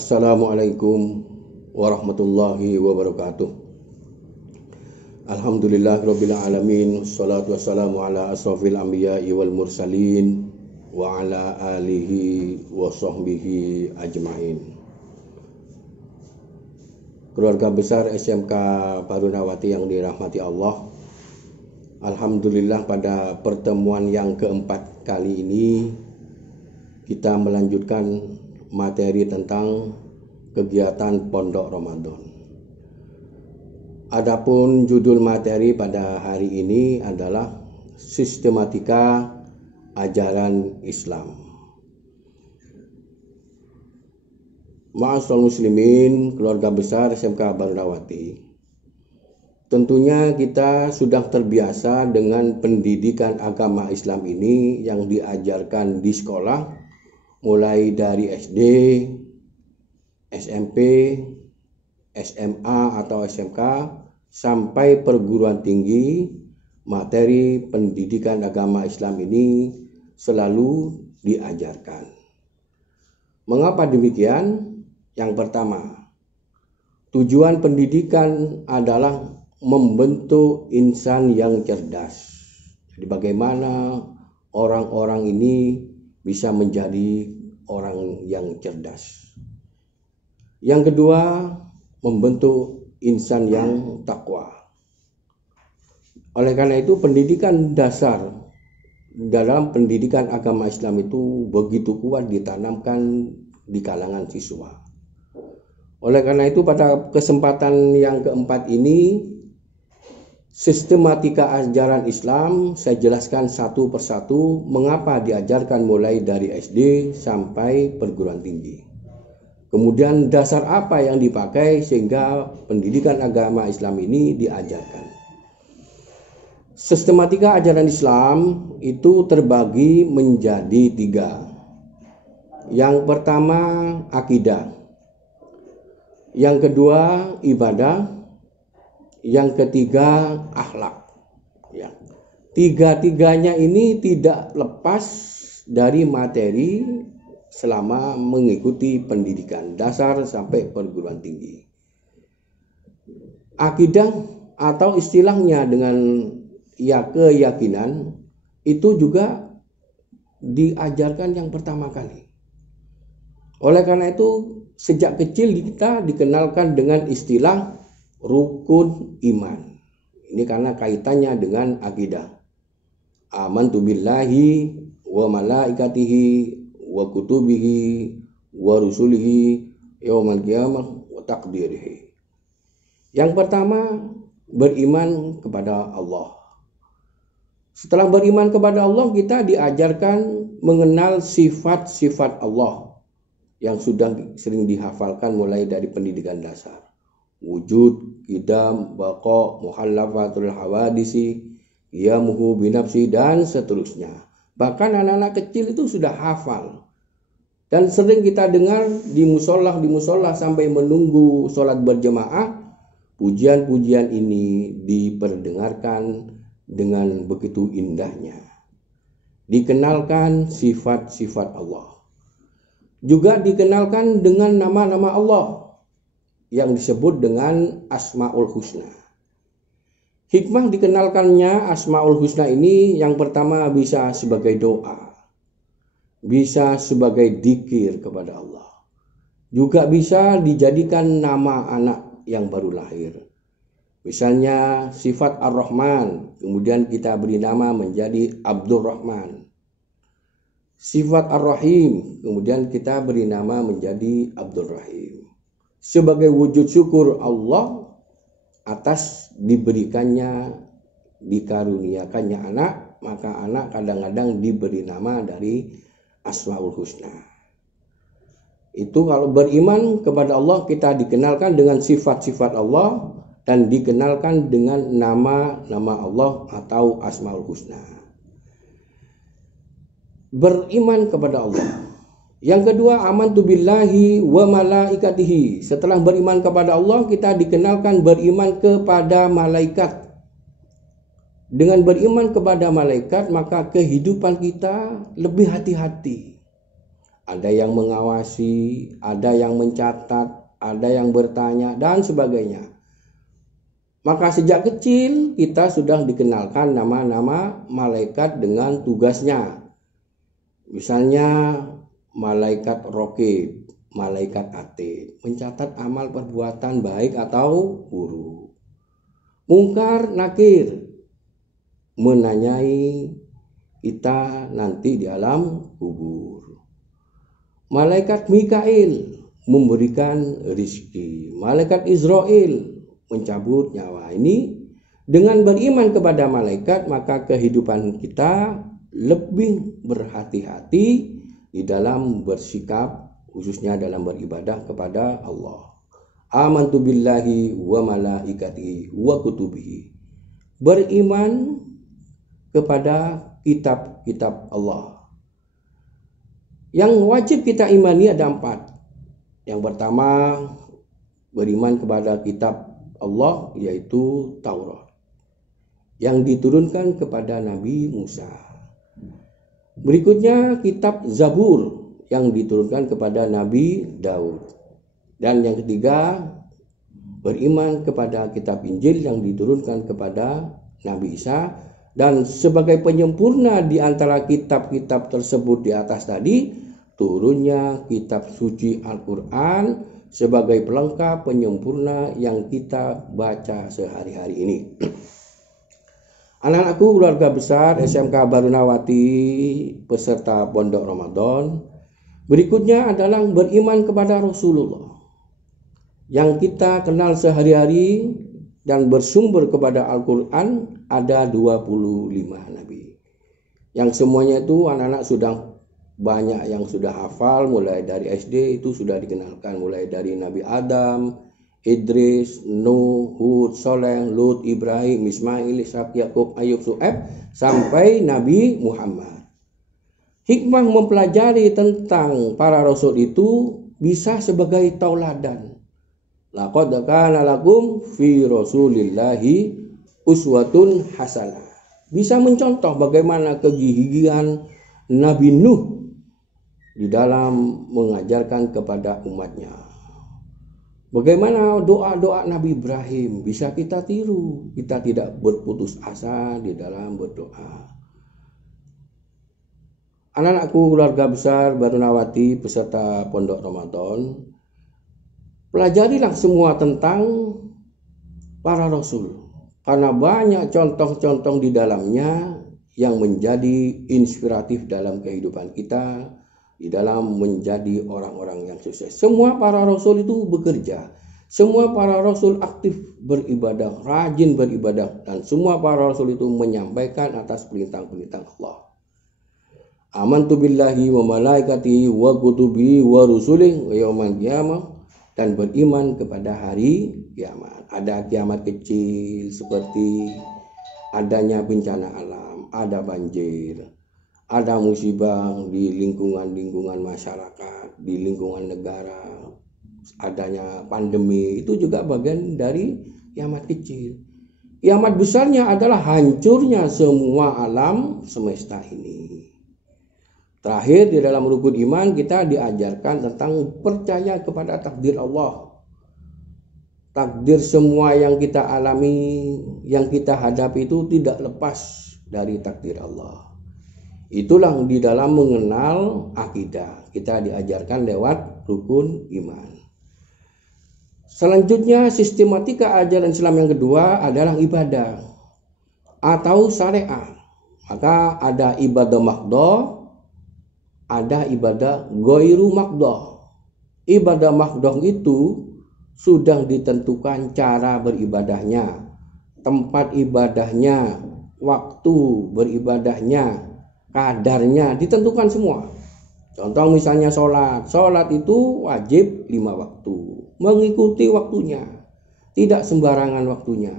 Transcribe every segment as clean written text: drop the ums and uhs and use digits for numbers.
Assalamualaikum warahmatullahi wabarakatuh. Alhamdulillahirabbil alamin, wassalatu wassalamu ala asrofil anbiya'i wal mursalin wa ala alihi wa sahbihi ajmain. Keluarga besar SMK Barunawati yang dirahmati Allah, alhamdulillah pada pertemuan yang keempat kali ini kita melanjutkan materi tentang kegiatan Pondok Ramadan. Adapun judul materi pada hari ini adalah sistematika ajaran Islam. Ma'asyiral muslimin, keluarga besar SMK Barunawati, tentunya kita sudah terbiasa dengan pendidikan agama Islam ini yang diajarkan di sekolah, mulai dari SD, SMP, SMA atau SMK sampai perguruan tinggi. Materi pendidikan agama Islam ini selalu diajarkan. Mengapa demikian? Yang pertama, tujuan pendidikan adalah membentuk insan yang cerdas. Jadi bagaimana orang-orang ini bisa menjadi orang yang cerdas. Yang kedua, membentuk insan yang takwa. Oleh karena itu, pendidikan dasar dalam pendidikan agama Islam itu begitu kuat ditanamkan di kalangan siswa. Oleh karena itu, pada kesempatan yang keempat ini, sistematika ajaran Islam saya jelaskan satu persatu mengapa diajarkan mulai dari SD sampai perguruan tinggi. Kemudian dasar apa yang dipakai sehingga pendidikan agama Islam ini diajarkan. Sistematika ajaran Islam itu terbagi menjadi 3. Yang pertama akidah, yang kedua ibadah, yang ketiga akhlak. Ya. Tiga-tiganya ini tidak lepas dari materi selama mengikuti pendidikan dasar sampai perguruan tinggi. Akidah atau istilahnya dengan keyakinan itu juga diajarkan yang pertama kali. Oleh karena itu sejak kecil kita dikenalkan dengan istilah rukun iman. Ini karena kaitannya dengan akidah. Amantu billahi wa malaikatihi wa kutubihi wa rusulihi yaumal qiyamah wa taqdirihi. Yang pertama, beriman kepada Allah. Setelah beriman kepada Allah, kita diajarkan mengenal sifat-sifat Allah yang sudah sering dihafalkan mulai dari pendidikan dasar. Wujud, qidam, baqa, muhallafatul hawadisi, qiyamuhu binafsi, dan seterusnya. Bahkan anak-anak kecil itu sudah hafal. Dan sering kita dengar di musola sampai menunggu sholat berjamaah, pujian-pujian ini diperdengarkan dengan begitu indahnya. Dikenalkan sifat-sifat Allah. Juga dikenalkan dengan nama-nama Allah yang disebut dengan Asmaul Husna. Hikmah dikenalkannya Asmaul Husna ini yang pertama bisa sebagai doa, bisa sebagai dzikir kepada Allah, juga bisa dijadikan nama anak yang baru lahir. Misalnya sifat Ar-Rahman, kemudian kita beri nama menjadi Abdurrahman. Sifat Ar-Rahim, kemudian kita beri nama menjadi Abdul Rahim. Sebagai wujud syukur Allah atas dikaruniakannya anak, maka anak kadang-kadang diberi nama dari Asmaul Husna. Itu kalau beriman kepada Allah, kita dikenalkan dengan sifat-sifat Allah dan dikenalkan dengan nama-nama Allah atau Asmaul Husna. Beriman kepada Allah. Yang kedua, amantu billahi wa malaikatihi. Setelah beriman kepada Allah, kita dikenalkan beriman kepada malaikat. Dengan beriman kepada malaikat, maka kehidupan kita lebih hati-hati. ada yang mengawasi, ada yang mencatat, ada yang bertanya, dan sebagainya. Maka sejak kecil kita sudah dikenalkan nama-nama malaikat dengan tugasnya. Misalnya malaikat raqib, malaikat atid, mencatat amal perbuatan baik atau buruk. Munkar nakir, menanyai kita nanti di alam kubur. Malaikat Mikail memberikan rizki. Malaikat Israel mencabut nyawa. Ini dengan beriman kepada malaikat, maka kehidupan kita lebih berhati-hati di dalam bersikap, khususnya dalam beribadah kepada Allah. Amantu billahi wa malaikatihi wa kutubihi. Beriman kepada kitab-kitab Allah. Yang wajib kita imani ada 4. Yang pertama, beriman kepada kitab Allah, yaitu Taurat, yang diturunkan kepada Nabi Musa. Berikutnya kitab Zabur, yang diturunkan kepada Nabi Daud. Dan yang ketiga, beriman kepada kitab Injil yang diturunkan kepada Nabi Isa. Dan sebagai penyempurna di antara kitab-kitab tersebut di atas tadi, turunnya kitab suci Al-Quran sebagai pelengkap penyempurna yang kita baca sehari-hari ini. Anak-anakku, keluarga besar SMK Barunawati peserta Pondok Ramadan, berikutnya adalah beriman kepada Rasulullah yang kita kenal sehari-hari dan bersumber kepada Al-Quran. Ada 25 nabi yang semuanya itu anak-anak sudah banyak yang sudah hafal, mulai dari SD itu sudah dikenalkan, mulai dari Nabi Adam, Idris, Nuh, Hud, Soleh, Lut, Ibrahim, Ismail, Ishak, Yakub, Ayub, Su'aib, sampai Nabi Muhammad. Hikmah mempelajari tentang para rasul itu bisa sebagai tauladan. Laqad kana lakum fi Rasulillahi uswatun hasanah. Bisa mencontoh bagaimana kegigihan Nabi Nuh di dalam mengajarkan kepada umatnya. Bagaimana doa-doa Nabi Ibrahim bisa kita tiru. Kita tidak berputus asa di dalam berdoa. Anak-anakku, keluarga besar Barunawati peserta Pondok Ramadan, pelajarilah semua tentang para rasul. Karena banyak contoh-contoh di dalamnya yang menjadi inspiratif dalam kehidupan kita, di dalam menjadi orang-orang yang sukses. Semua para rasul itu bekerja. Semua para rasul aktif beribadah, rajin beribadah. Dan semua para rasul itu menyampaikan atas perintah-perintah Allah. Amantu billahi wa malaikatihi wa kutubihi wa rusulihi wa yaumal qiyamah. Dan beriman kepada hari kiamat. Ada kiamat kecil seperti adanya bencana alam, ada banjir, ada musibah di lingkungan masyarakat, di lingkungan negara, adanya pandemi, itu juga bagian dari kiamat kecil. Kiamat besarnya adalah hancurnya semua alam semesta ini. Terakhir, di dalam rukun iman kita diajarkan tentang percaya kepada takdir Allah. Takdir semua yang kita alami, yang kita hadapi itu tidak lepas dari takdir Allah. Itulah di dalam mengenal akidah. Kita diajarkan lewat rukun iman. Selanjutnya, sistematika ajaran Islam yang kedua adalah ibadah atau syariah. Maka ada ibadah maghdoh, ada ibadah ghairu maghdoh. Ibadah maghdoh itu sudah ditentukan cara beribadahnya, tempat ibadahnya, waktu beribadahnya, kadarnya ditentukan semua. Contoh misalnya sholat. Sholat itu wajib 5 waktu, mengikuti waktunya, tidak sembarangan waktunya.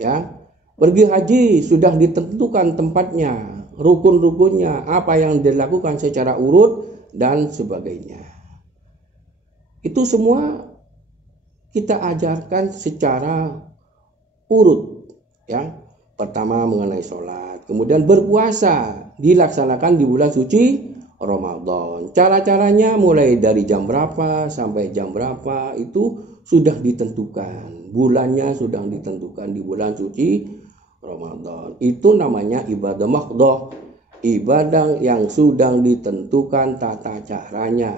Ya, pergi haji sudah ditentukan tempatnya, rukun-rukunnya, apa yang dilakukan secara urut dan sebagainya. Itu semua kita ajarkan secara urut, ya. Pertama mengenai sholat, kemudian berpuasa dilaksanakan di bulan suci Ramadan. Cara-caranya mulai dari jam berapa sampai jam berapa itu sudah ditentukan. Bulannya sudah ditentukan di bulan suci Ramadan. Itu namanya ibadah maqdhah. Ibadah yang sudah ditentukan tata caranya.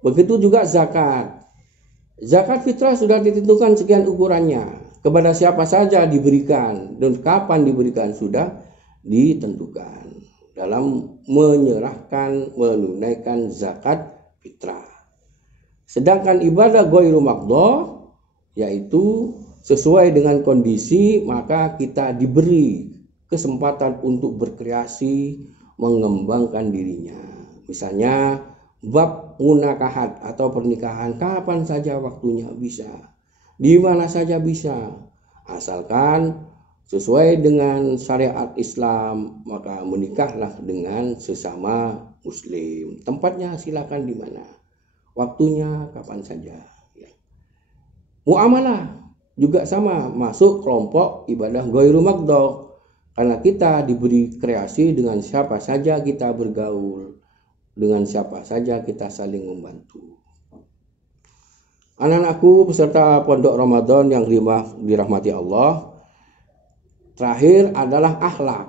Begitu juga zakat. Zakat fitrah sudah ditentukan sekian ukurannya. Kepada siapa saja diberikan dan kapan diberikan sudah ditentukan dalam menyerahkan, menunaikan zakat fitrah. Sedangkan ibadah ghairu maqdhah yaitu sesuai dengan kondisi, maka kita diberi kesempatan untuk berkreasi, mengembangkan dirinya. Misalnya bab munakahat atau pernikahan, kapan saja waktunya bisa, di mana saja bisa, asalkan sesuai dengan syariat Islam, maka menikahlah dengan sesama muslim. Tempatnya silakan di mana, waktunya kapan saja. Muamalah juga sama, masuk kelompok ibadah ghairu maqdhah, karena kita diberi kreasi dengan siapa saja kita bergaul, dengan siapa saja kita saling membantu. Anak-anakku peserta Pondok Ramadan yang dirahmati Allah, terakhir adalah akhlak.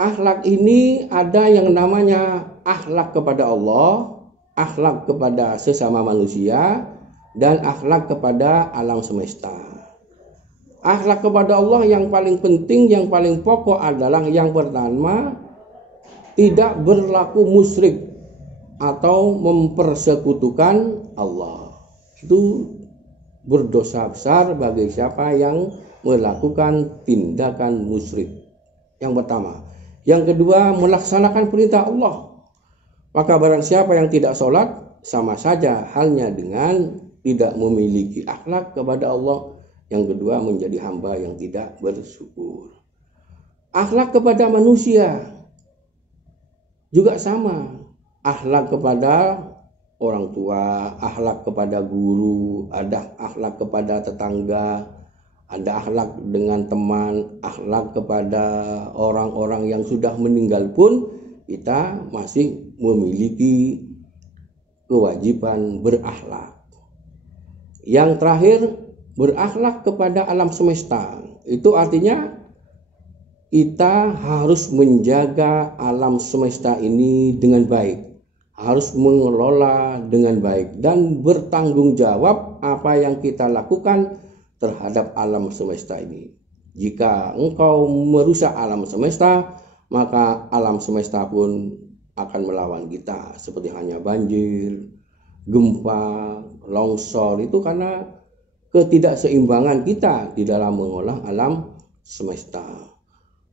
Akhlak ini ada yang namanya akhlak kepada Allah, akhlak kepada sesama manusia, dan akhlak kepada alam semesta. Akhlak kepada Allah yang paling penting, yang paling pokok adalah yang pertama, tidak berlaku musyrik atau mempersekutukan Allah. Itu berdosa besar bagi siapa yang melakukan tindakan musyrik. Yang pertama. Yang kedua, melaksanakan perintah Allah. Maka barang siapa yang tidak sholat, sama saja halnya dengan tidak memiliki akhlak kepada Allah. Yang kedua, menjadi hamba yang tidak bersyukur. Akhlak kepada manusia juga sama. Akhlak kepada orang tua, akhlak kepada guru, ada akhlak kepada tetangga, ada akhlak dengan teman, akhlak kepada orang-orang yang sudah meninggal pun kita masih memiliki kewajiban berakhlak. Yang terakhir, berakhlak kepada alam semesta. Itu artinya kita harus menjaga alam semesta ini dengan baik, harus mengelola dengan baik dan bertanggung jawab apa yang kita lakukan terhadap alam semesta ini. Jika engkau merusak alam semesta, maka alam semesta pun akan melawan kita, seperti hanya banjir, gempa, longsor. Itu karena ketidakseimbangan kita di dalam mengolah alam semesta.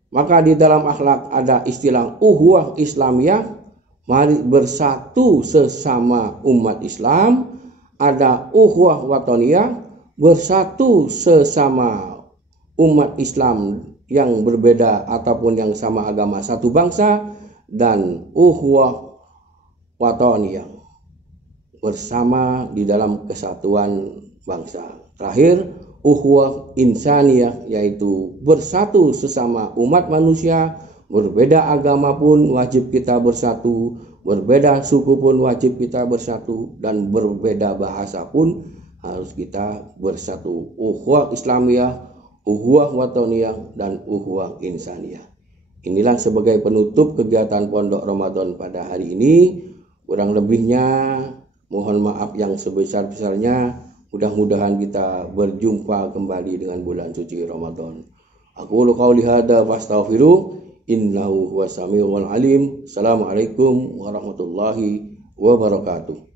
Maka di dalam akhlak ada istilah ukhuwah Islamiyah, mari bersatu sesama umat Islam. Ada ukhuwah watoniyah, bersatu sesama umat Islam yang berbeda ataupun yang sama agama, satu bangsa. Dan ukhuwah watoniyah, bersama di dalam kesatuan bangsa. Terakhir, ukhuwah insaniyah, yaitu bersatu sesama umat manusia, berbeda agama pun wajib kita bersatu, berbeda suku pun wajib kita bersatu, dan berbeda bahasa pun harus kita bersatu. Ukhuwah Islamiyah, ukhuwah watoniyah, dan ukhuwah insaniyah. Inilah sebagai penutup kegiatan Pondok Ramadan pada hari ini. Kurang lebihnya mohon maaf yang sebesar-besarnya. Mudah-mudahan kita berjumpa kembali dengan bulan suci Ramadan. Aku qauli hadza wastaghfiru innahu huwas samiul alim. Assalamualaikum warahmatullahi wabarakatuh.